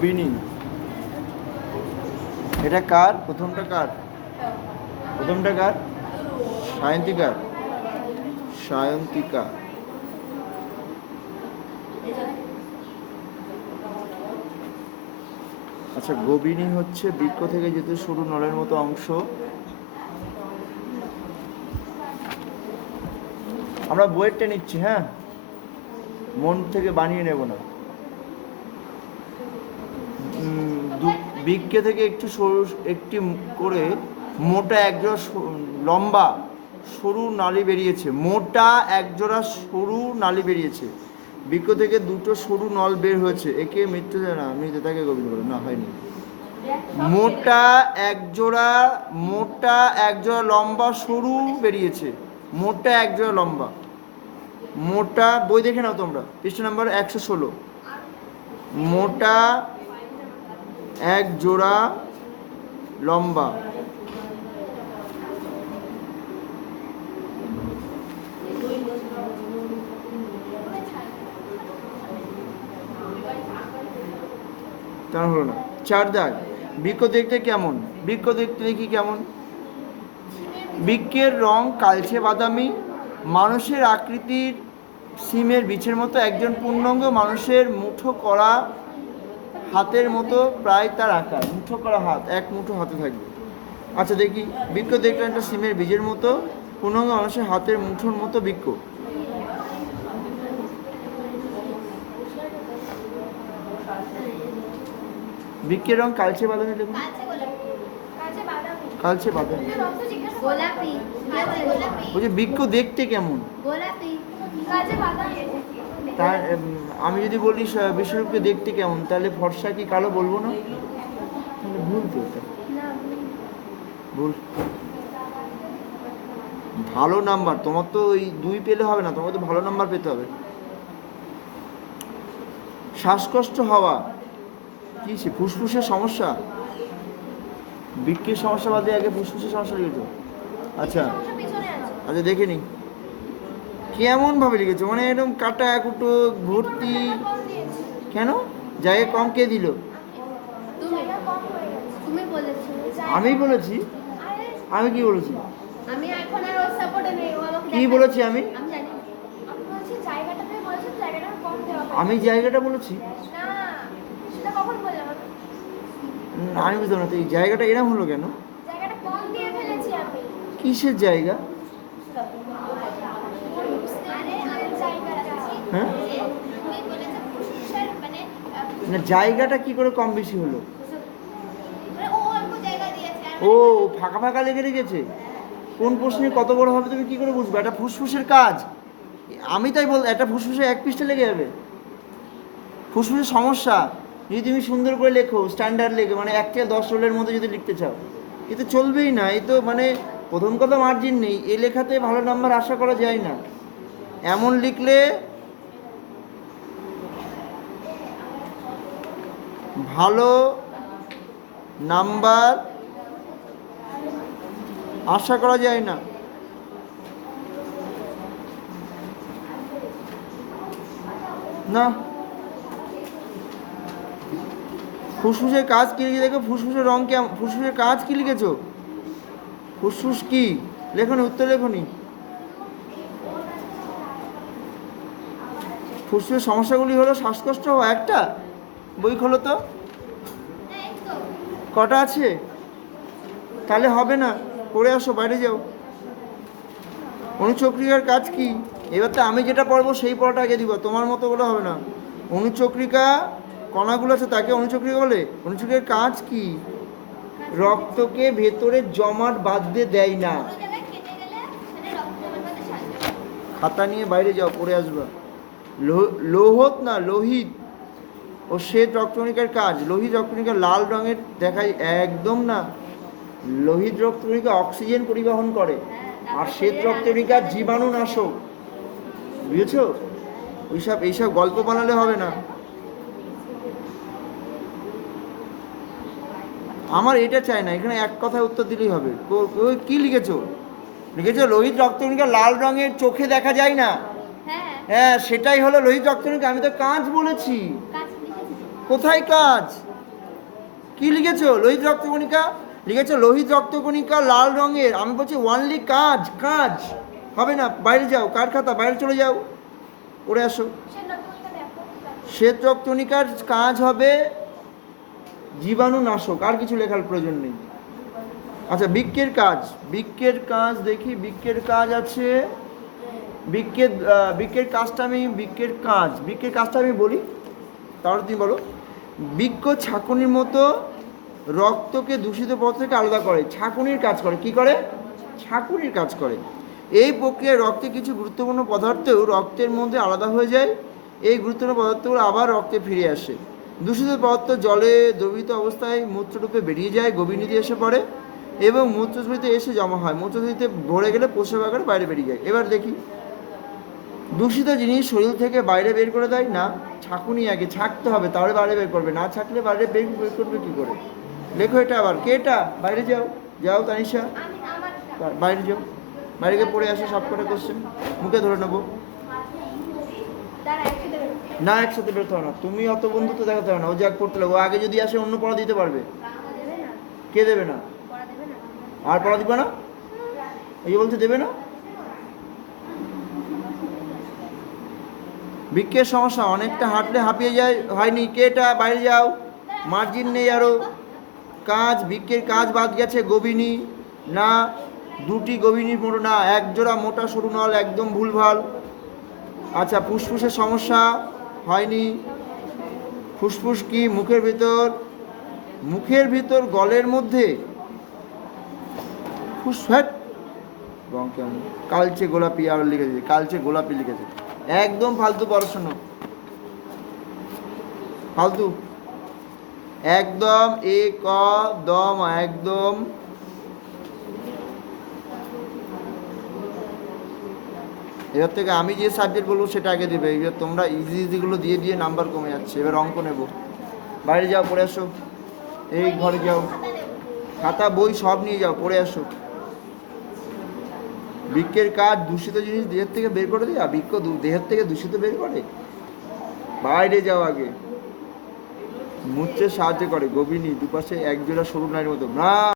গোপিনী, এটা কার? প্রথমটা কার? প্রথমটা কার? সায়ন্তিকার। সায়ন্তিকা। আচ্ছা, গোবিনী হচ্ছে বৃক্ষ থেকে যেহেতু সরু নলের মতো অংশ। আমরা বইয়েরটা নিচ্ছি, হ্যাঁ, মন থেকে বানিয়ে নেব না। বৃক্ষ থেকে একটু সরু, একটি করে মোটা একজোড়া লম্বা সরু নালী বেরিয়েছে। মোটা একজোড়া সরু নালী বেরিয়েছে। বৃক্ষ থেকে দুটো সরু নল বের হয়েছে। একে মৃত্যু না, মৃত তাকে গোবিন্দ বলে না, হয়নি। মোটা একজোড়া লম্বা সরু বেরিয়েছে। মোটা একজোড়া লম্বা, মোটা, বই দেখে নাও তোমরা, পৃষ্ঠা নাম্বার 116। মোটা এক জোড়া লম্বা, তার হলো না। 4 দাগ। বৃক্ষ দেখতে কেমন? বৃক্ষ দেখতে দেখি কেমন? বৃক্ষের রং কালচে বাদামি, মানুষের আকৃতির সিমের বিছের মতো। একজন পূর্ণাঙ্গ মানুষের মুঠো করা হাতের মতো প্রায় তার আকার। মুঠো করা হাত, এক মুঠো হাতে থাকবে। আচ্ছা দেখি, বৃক্ষ দেখলে একটা সিমের বীজের মতো, পূর্ণাঙ্গ মানুষের হাতের মুঠোর মতো বৃক্ষ। বৃক্ষের রং কালচে বাদামি, দেখুন কালচে বাদামি। বলছি বৃক্ষ দেখতে কেমন? তার আমি যদি বলি বিশ্বরূপকে দেখতে কেমন, তাহলে ফর্সা কি কালো বলবো না? তাহলে ভুল তো, ভুল। ভালো নাম্বার তোমার তো ওই 2 পেলে হবে না, তোমাকে তো ভালো নাম্বার পেতে হবে। শ্বাসকষ্ট হওয়া কি? সে ফুসফুসের সমস্যা? বৃক্কের সমস্যা বাদে আগে ফুসফুসের সমস্যা লিখেছো? আচ্ছা আচ্ছা, দেখে নি কেমন ভাবে লিখেছো, মানে এরকম কাটা কুটো ভর্তি। কেন জায়গা কম? কে দিল? আমি বলেছি? আমি কি বলেছি? কি বলেছি আমি? আমি জায়গাটা বলেছি? আমি বুঝলাম না তো, এই জায়গাটা এরকম হলো কেন? কিসের জায়গা? হ্যাঁ, না জায়গাটা কি করে কম বেশি হলো? ও ফাঁকা ফাঁকা লেগে রেখেছে। কোন প্রশ্নে কত বড় হবে তুমি কি করে বুঝবে? এটা ফুসফুসের কাজ। আমি তাই বল, একটা ফুসফুসে 1 পৃষ্ঠা লেগে যাবে। ফুসফুসের সমস্যা যদি তুমি সুন্দর করে লেখো, স্ট্যান্ডার্ড লেখো, মানে 1 থেকে 10 রোলের মধ্যে যদি লিখতে চাও, এ তো চলবেই না। এই তো মানে প্রথম কথা মার্জিন নেই, এ লেখাতে ভালো নাম্বার আশা করা যায় না। এমন লিখলে ভালো নাম্বার আশা করা যায় না। না, ফুসফুসের কাজ কি লিখে দেখো, ফুসফুসের রং কেমন, ফুসফুসের কাজ কি লিখেছো? ফুসফুস কি লেখনি? উত্তর লেখনি। ফুসফুসের সমস্যাগুলি হলো শ্বাসকষ্ট হওয়া। একটা বই খোলো তো, কটা আছে? তাহলে হবে না, পড়ে আসো, বাইরে যাও। অনুচক্রিকার কাজ কি? এবার তো আমি যেটা পড়বো সেই পড়াটা আগে দিব, তোমার মতো বলে হবে না। অনুচক্রিকা কণাগুলো আছে তাকে অনুচক্রিকা বলে। অনুচক্রিকার কাজ কি? রক্তকে ভেতরে জমাট বাঁধতে দেয় না। খাতা নিয়ে বাইরে যাও, পড়ে আসবা। লোহত না, লোহিত ও শ্বেত রক্তকণিকার কাজ। লোহিত রক্তকণিকা লাল রঙের দেখায়, একদম না। লোহিত রক্তকণিকা অক্সিজেন পরিবহন করে, আর শ্বেত রক্তকণিকা জীবাণুনাশক। বুঝেছো? এইসব গল্প বানালে হবে না। আমার এটা চাই না, এখানে এক কথায় উত্তর দিলেই হবে। কি লিখেছো? লিখেছো লোহিত রক্তকণিকা লাল রঙের, চোখে দেখা যায় না। হ্যাঁ, সেটাই হলো লোহিত রক্তকণিকা। আমি তো কাঁচ বলেছি। কোথায় কাঁচ? কি লিখেছো? লোহিত রক্তকণিকা লিখেছো, লোহিত রক্তকণিকা লাল রঙের। আমি বলছি ওয়ানলি কাজ, কাজ হবে না। বাইরে যাও, কার খাতা, বাইরে চলে যাও, পড়ে আসো। শ্বেত রক্তকণিকার কাজ হবে জীবাণুনাশক, আর কিছু লেখার প্রয়োজন নেই। আচ্ছা, বৃক্কের কাজ, বৃক্কের কাজ দেখি, বৃক্কের কাজ আছে, বৃক্কের কাজটা আমি, বৃক্কের কাজটা আমি বলি, তাহলে তুমি বলো। বৃক্ক ছাঁকুনির মতো রক্তকে দূষিত পদার্থ থেকে আলাদা করে, ছাঁকুনির কাজ করে। কি করে? ছাঁকুনির কাজ করে। এই প্রক্রিয়ায় রক্তে কিছু গুরুত্বপূর্ণ পদার্থও রক্তের মধ্যে আলাদা হয়ে যায়। এই গুরুত্বপূর্ণ পদার্থগুলো আবার রক্তে ফিরে আসে। দূষিত পদার্থ জলে দ্রবীভূত অবস্থায় মূত্ররূপে বেরিয়ে যায়, গভীরনীতে এসে পড়ে এবং মূত্রথলিতে এসে জমা হয়। মূত্রথলিতে ভরে গেলে প্রস্রাব আকারে বাইরে বেরিয়ে যায়। এবার দেখি, দূষিত জিনিস শরীর থেকে বাইরে বের করে দেয় না, ছাঁকুনি আগে ছাঁকতে হবে, তাহলে বাইরে বের করবে, না ছাঁকলে বাইরে বের করবে কী করে? লেখো এটা আবার। কে এটা? বাইরে যাও, যাও তানিশা, বাইরে যাও, বাইরে গিয়ে পড়ে আসো সব কটা কোশ্চেন, মুখে ধরে নেবো। না, একসাথে বেরোতে হবে না, তুমি অত বন্ধুত্ব দেখাতে হবে না। ও যাক পড়তে লাগবে, ও আগে যদি আসে অন্য পড়া দিতে পারবে। কে দেবে না? আর পড়া দিবে না? এই বলছে দেবে না। বৃক্কের সমস্যা, অনেকটা হাঁটলে হাঁপিয়ে যায়, হয়নি। কে এটা? বাইরে যাও, মার্জিন নেই আরও। কাজ, বৃক্কের কাজ বাদ গেছে। গভীনী না, দুটি গভীনী মোটা না, এক জোড়া মোটা সরু নল, একদম ভুলভাল। আচ্ছা, ফুসফুসের সমস্যা, হয়নি। ফুসফুস কি? মুখের ভিতর, মুখের ভিতর গলের মধ্যে ফুসফ্যাট রং কেমন? কালচে গোলাপি, আর লিখেছে কালচে গোলাপি লিখেছে। একদম ফালতু পড়াশোনা, ফালতু একদম। একদম একদম। এবার থেকে আমি যে সাবজেক্ট বলবো সেটা আগে দেবে। এবার তোমরা ইজি ইজিগুলো দিয়ে দিয়ে নাম্বার কমে যাচ্ছে। এবার অঙ্ক নেব। বাইরে যাও, পড়ে আসো। এই ঘরে যাও, খাতা বই সব নিয়ে যাও, পড়ে আসো। বৃক্কের কাজ, দূষিত জিনিস দেহের থেকে বের করে দেয়। বৃক্ক দেহের থেকে দূষিত বের করে। বাইরে যাও আগে। মূত্রে সাহায্য করে, গভীনী, দুপাশে একজোড়া সরু নারীর মতো না।